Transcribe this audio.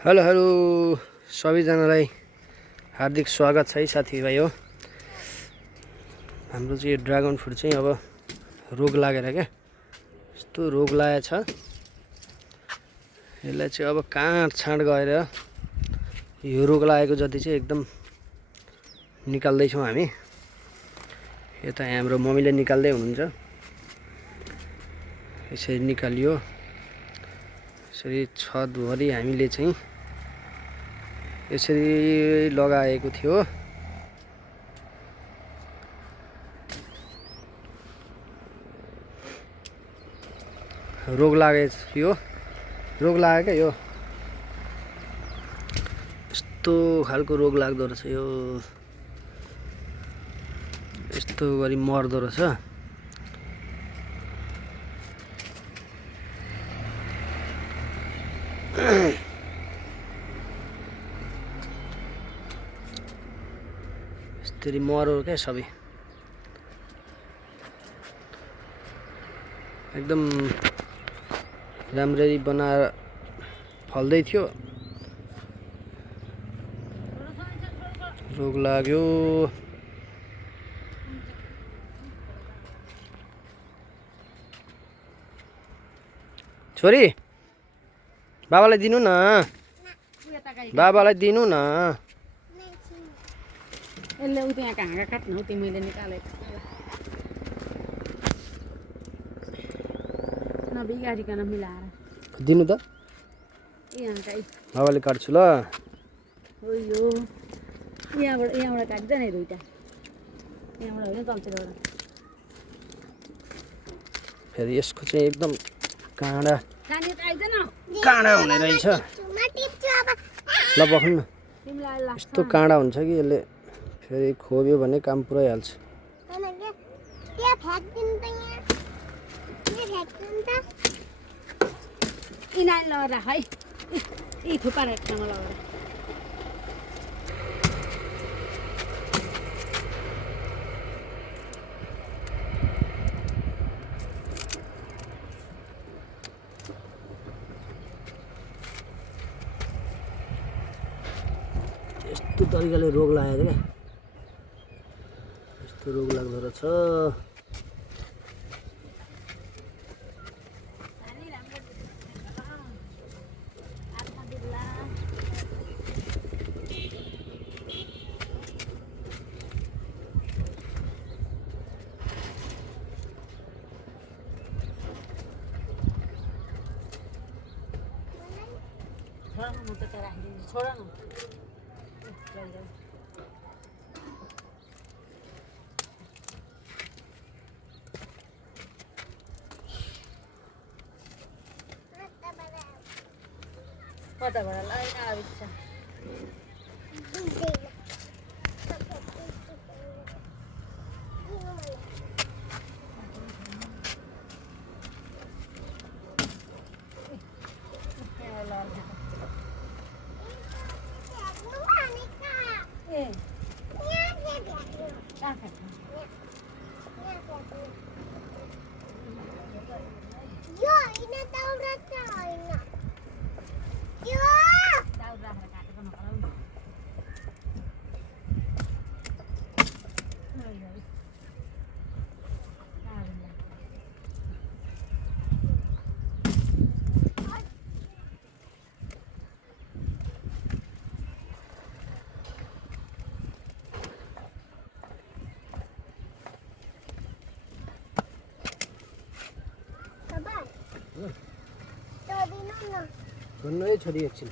Hello hello सबैजनालाई हार्दिक स्वागत छ है साथीभाइ हो। हाम्रो चाहिँ यो ड्रागन फ्रुट चाहिँ अब रोग लागेर क्या यस्तो रोग लागेछ। यसलाई चाहिँ अब काटछाँट गरेर यो रोग लागेको जति चाहिँ एकदम निकाल्दैछौँ हामी। यता हाम्रो मम्मीले निकाल्दै हुनुहुन्छ। यसरी निकालियो। यसरी छतभरि हामीले चाहिँ यसरी लगाएको थियो। रोग लागेको यो रोग लाग्यो क्या यो यस्तो खालको रोग लाग्दो रहेछ। यो यस्तो गरी मर्दो रहेछ। यसरी मर्यो क्या सबै एकदम राम्ररी बनाएर फल्दै थियो। रोग लाग्यो। छोरी बाबालाई दिनु न, बाबालाई दिनु न। यसले उ त्यहाँ हाँगा काट्नु तिमीले निकालेको नबिगारिकन मिलाएर दिनु त। यहाँ बाबाले काट्छु ल। हो यो यहाँबाट काट्दैन है दुईटा, यहाँबाट होइन तलतिरबाट। फेरि यसको चाहिँ एकदम काँडा काँडा हुने रहेछ। ल पक्नु न। यस्तो काँडा हुन्छ कि यसले फेरि खोब्यो भने काम पुऱ्याइहाल्छ। यिनीहरू लगाएर राख है, यी थुक्पा राख्नमा लगाएर। यस्तो तरिकाले रोग लागेको क्या यस्तो रोग लाग्दो रहेछ। छोड न कताबाट लगाएर आएको छ। छोड्नु है छोरी एकछिन।